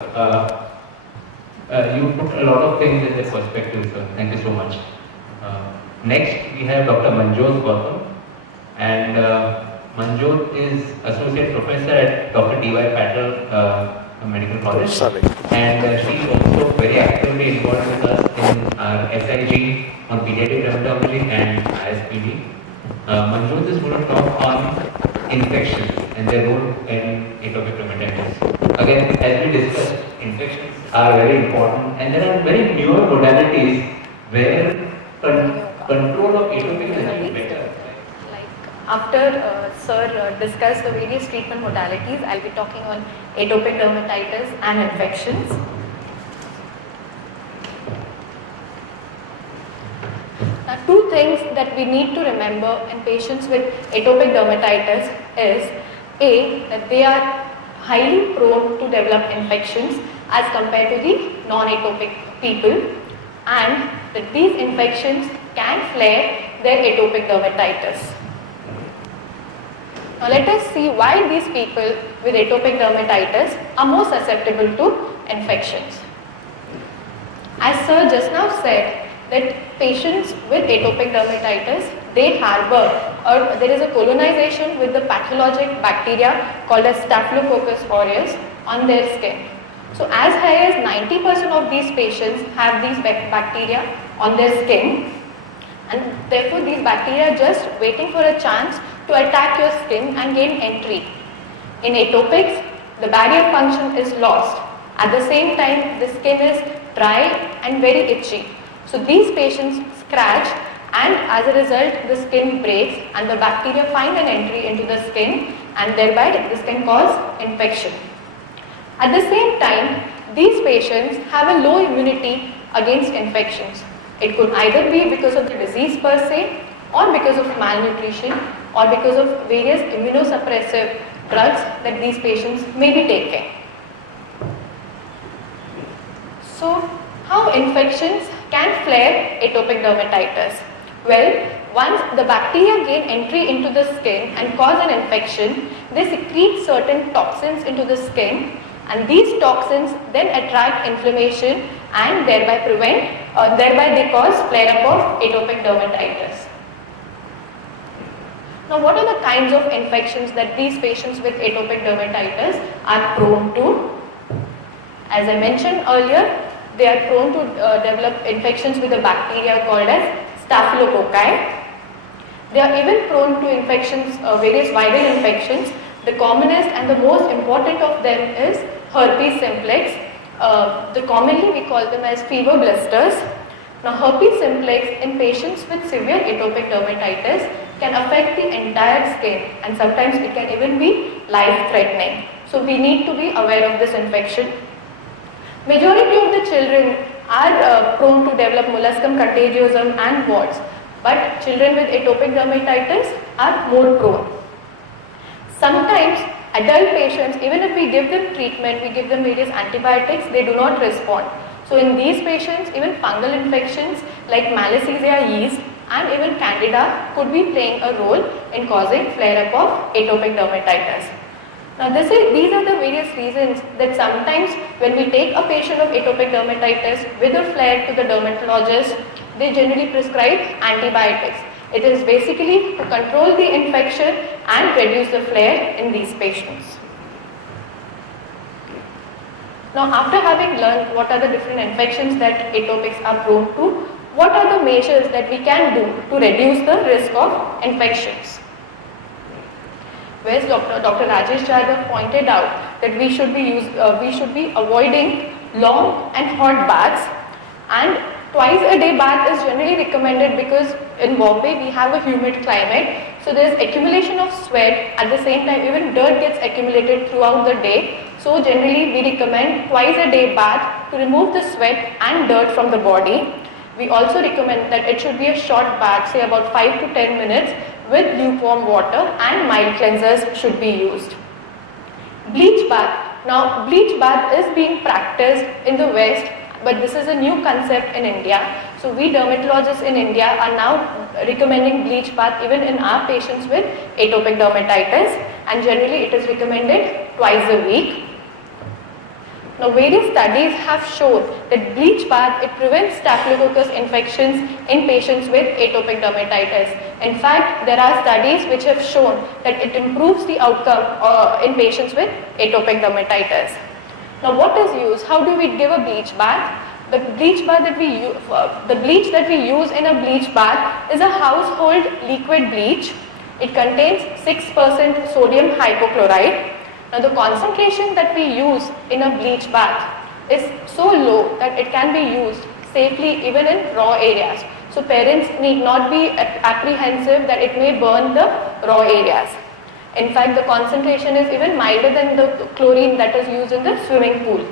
You put a lot of things in the perspective, sir. Thank you so much. Next, we have Dr. Manjot Gautam, and Manjot is Associate Professor at Dr. D.Y. Patel Medical College. Sorry. And she is also very actively involved with us in our SIG on pediatric dermatology and ISPD. Manjot is going to talk on infections and their role in atopic dermatitis. Again, as we discussed, infections are very important, and there are very newer modalities where control of atopic is actually better. After Sir discussed the various treatment modalities, I'll be talking on atopic dermatitis and infections. Now, two things that we need to remember in patients with atopic dermatitis is A, that they are highly prone to develop infections as compared to the non-atopic people, and that these infections can flare their atopic dermatitis. Now let us see why these people with atopic dermatitis are more susceptible to infections. As Sir just now said, that patients with atopic dermatitis, they harbor or there is a colonization with the pathologic bacteria called as Staphylococcus aureus on their skin. So as high as 90% of these patients have these bacteria on their skin, and therefore these bacteria are just waiting for a chance to attack your skin and gain entry. In atopics, the barrier function is lost. At the same time, the skin is dry and very itchy. So these patients scratch, and as a result the skin breaks and the bacteria find an entry into the skin, and thereby this can cause infection. At the same time, these patients have a low immunity against infections. It could either be because of the disease per se, or because of malnutrition, or because of various immunosuppressive drugs that these patients may be taking. So, how infections can flare atopic dermatitis? Well, once the bacteria gain entry into the skin and cause an infection, they secrete certain toxins into the skin, and these toxins then attract inflammation and thereby they cause flare-up of atopic dermatitis. Now, what are the kinds of infections that these patients with atopic dermatitis are prone to? As I mentioned earlier, they are prone to develop infections with a bacteria called as Staphylococci. They are even prone to infections, various viral infections. The commonest and the most important of them is herpes simplex. Commonly we call them as fever blisters. Now, herpes simplex in patients with severe atopic dermatitis can affect the entire skin, and sometimes it can even be life-threatening. So we need to be aware of this infection. Majority of the children are prone to develop molluscum contagiosum and warts, but children with atopic dermatitis are more prone. Sometimes adult patients, even if we give them treatment, we give them various antibiotics, they do not respond. So in these patients, even fungal infections like Malassezia yeast and even Candida could be playing a role in causing flare-up of atopic dermatitis. Now these are the various reasons that sometimes when we take a patient of atopic dermatitis with a flare to the dermatologist, they generally prescribe antibiotics. It is basically to control the infection and reduce the flare in these patients. Now, after having learned what are the different infections that atopics are prone to, what are the measures that we can do to reduce the risk of infections? Whereas Dr. Rajesh Jadhav pointed out that we should be avoiding long and hot baths, and twice a day bath is generally recommended because in Bombay we have a humid climate, so there is accumulation of sweat. At the same time, even dirt gets accumulated throughout the day. So generally we recommend twice a day bath to remove the sweat and dirt from the body. We also recommend that it should be a short bath, say about 5 to 10 minutes, with lukewarm water, and mild cleansers should be used. Bleach bath. Now, bleach bath is being practiced in the West, but this is a new concept in India. So we dermatologists in India are now recommending bleach bath even in our patients with atopic dermatitis, and generally it is recommended twice a week. Now, various studies have shown that bleach bath, it prevents staphylococcus infections in patients with atopic dermatitis. In fact, there are studies which have shown that it improves the outcome in patients with atopic dermatitis. Now, what is used? How do we give a bleach bath? The bleach bath that we use, the bleach that we use in a bleach bath is a household liquid bleach. It contains 6% sodium hypochlorite. Now, the concentration that we use in a bleach bath is so low that it can be used safely even in raw areas. So, parents need not be apprehensive that it may burn the raw areas. In fact, the concentration is even milder than the chlorine that is used in the swimming pool.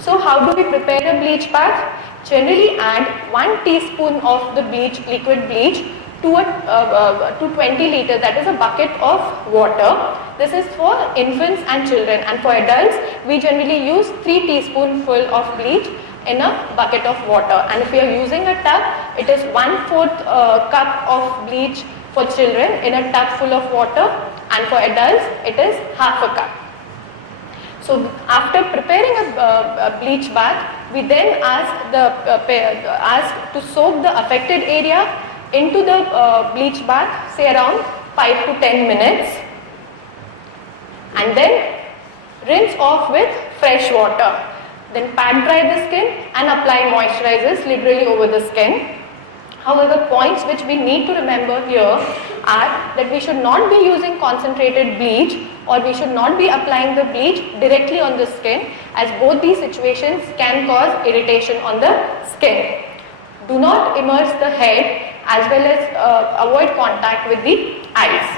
So, how do we prepare a bleach bath? Generally add 1 teaspoon of the bleach, liquid bleach, to 20 liters, that is a bucket of water. This is for infants and children, and for adults we generally use 3 teaspoonful of bleach in a bucket of water, and if we are using a tub, it is 1/4 cup of bleach for children in a tub full of water, and for adults it is half a cup. So after preparing a bleach bath, we then ask to soak the affected area into the bleach bath, say around 5 to 10 minutes, and then rinse off with fresh water. Then pat dry the skin and apply moisturizers liberally over the skin. However, points which we need to remember here are that we should not be using concentrated bleach, or we should not be applying the bleach directly on the skin, as both these situations can cause irritation on the skin. Do not immerse the head, as well as avoid contact with the eyes.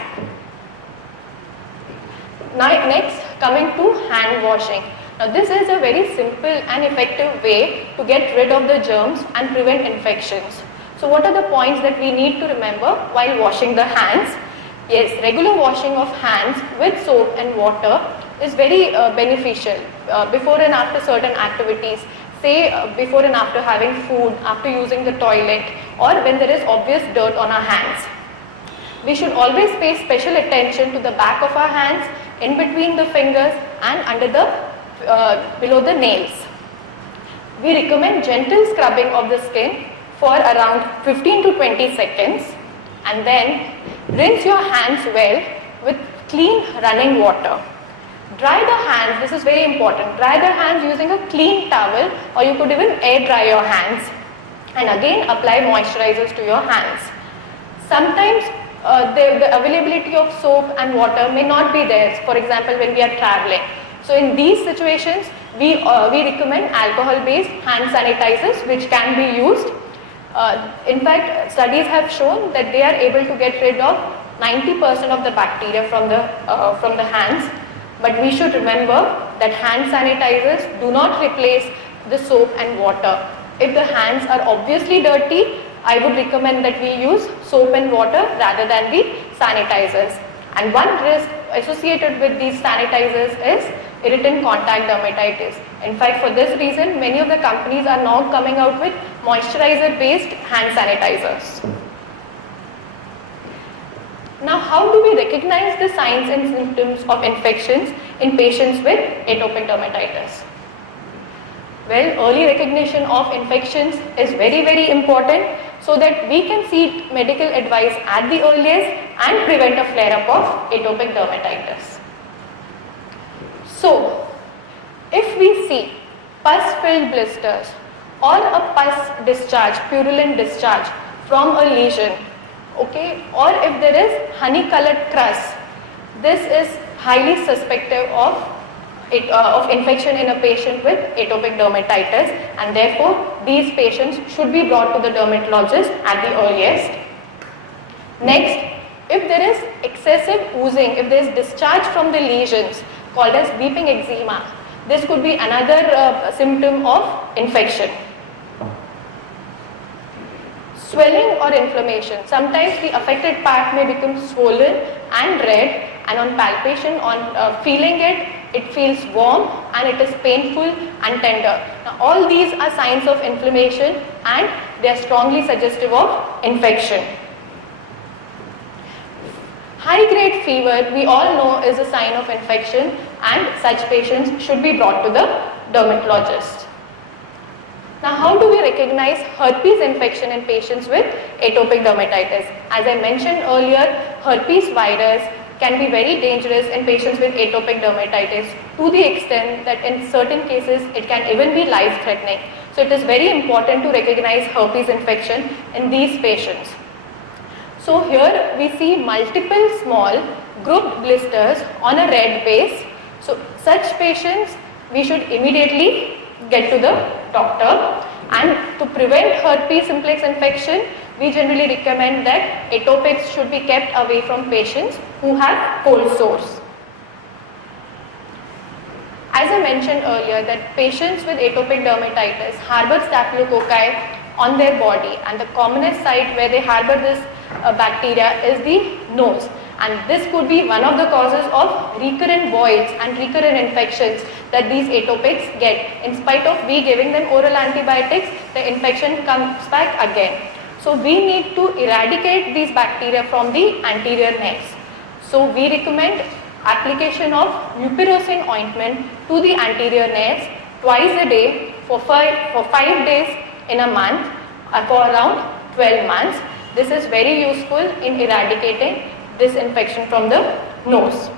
Now, next, coming to hand washing. Now, this is a very simple and effective way to get rid of the germs and prevent infections. So, what are the points that we need to remember while washing the hands? Yes, regular washing of hands with soap and water is very beneficial before and after certain activities. Say before and after having food, after using the toilet, or when there is obvious dirt on our hands. We should always pay special attention to the back of our hands, in between the fingers and under the below the nails. We recommend gentle scrubbing of the skin for around 15 to 20 seconds, and then rinse your hands well with clean running water. Dry the hands, this is very important, dry the hands using a clean towel, or you could even air dry your hands, and again apply moisturizers to your hands. Sometimes the availability of soap and water may not be there, for example when we are traveling. So in these situations we recommend alcohol based hand sanitizers which can be used. In fact, studies have shown that they are able to get rid of 90% of the bacteria from the hands. But we should remember that hand sanitizers do not replace the soap and water. If the hands are obviously dirty, I would recommend that we use soap and water rather than the sanitizers. And one risk associated with these sanitizers is irritant contact dermatitis. In fact, for this reason, many of the companies are now coming out with moisturizer-based hand sanitizers. Now, how do we recognize the signs and symptoms of infections in patients with atopic dermatitis? Well, early recognition of infections is very, very important so that we can seek medical advice at the earliest and prevent a flare-up of atopic dermatitis. So, if we see pus-filled blisters or a pus discharge, purulent discharge from a lesion, okay, or if there is honey-colored crust, this is highly suspected of infection in a patient with atopic dermatitis, and therefore these patients should be brought to the dermatologist at the earliest. Next, if there is excessive oozing, if there is discharge from the lesions called as weeping eczema, this could be another symptom of infection. Swelling or inflammation. Sometimes the affected part may become swollen and red, and on palpation, on feeling it, it feels warm and it is painful and tender. Now, all these are signs of inflammation and they are strongly suggestive of infection. High-grade fever, we all know, is a sign of infection, and such patients should be brought to the dermatologist. Now, how do we recognize herpes infection in patients with atopic dermatitis? As I mentioned earlier, herpes virus can be very dangerous in patients with atopic dermatitis to the extent that in certain cases it can even be life-threatening. So it is very important to recognize herpes infection in these patients. So here we see multiple small grouped blisters on a red base. So such patients we should immediately get to the doctor, and to prevent herpes simplex infection we generally recommend that atopics should be kept away from patients who have cold sores. As I mentioned earlier that patients with atopic dermatitis harbor staphylococci on their body, and the commonest site where they harbor this bacteria is the nose, and this could be one of the causes of recurrent boils and recurrent infections that these atopics get. In spite of we giving them oral antibiotics, the infection comes back again. So we need to eradicate these bacteria from the anterior nares. So we recommend application of mupirocin ointment to the anterior nares twice a day for 5 days in a month for around 12 months. This is very useful in eradicating this infection from the nose.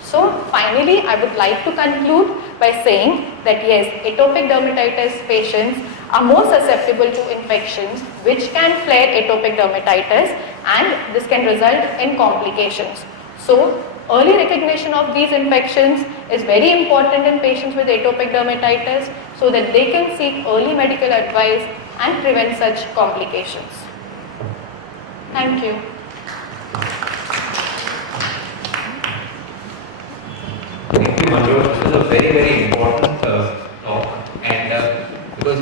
So finally, I would like to conclude by saying that yes, atopic dermatitis patients are more susceptible to infections which can flare atopic dermatitis, and this can result in complications. So early recognition of these infections is very important in patients with atopic dermatitis so that they can seek early medical advice and prevent such complications. Thank you. Thank you, Manju. This is a very, very important talk, and because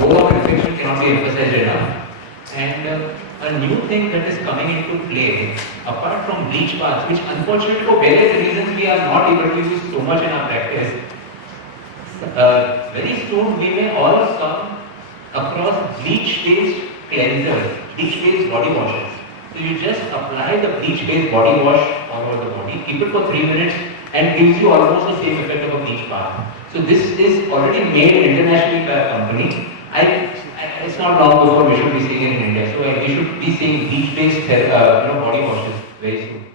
role of infection cannot be emphasized enough. And a new thing that is coming into play, apart from bleach baths, which unfortunately for various reasons we are not able to use so much in our practice, very soon we may all come across bleach-based cleansers, bleach-based body washes. So you just apply the bleach-based body wash all over the body, keep it for 3 minutes, and gives you almost the same effect of a bleach bath. So this is already made internationally by a company. It's not long before we should be seeing it in India. So we should be seeing bleach-based body washes very soon.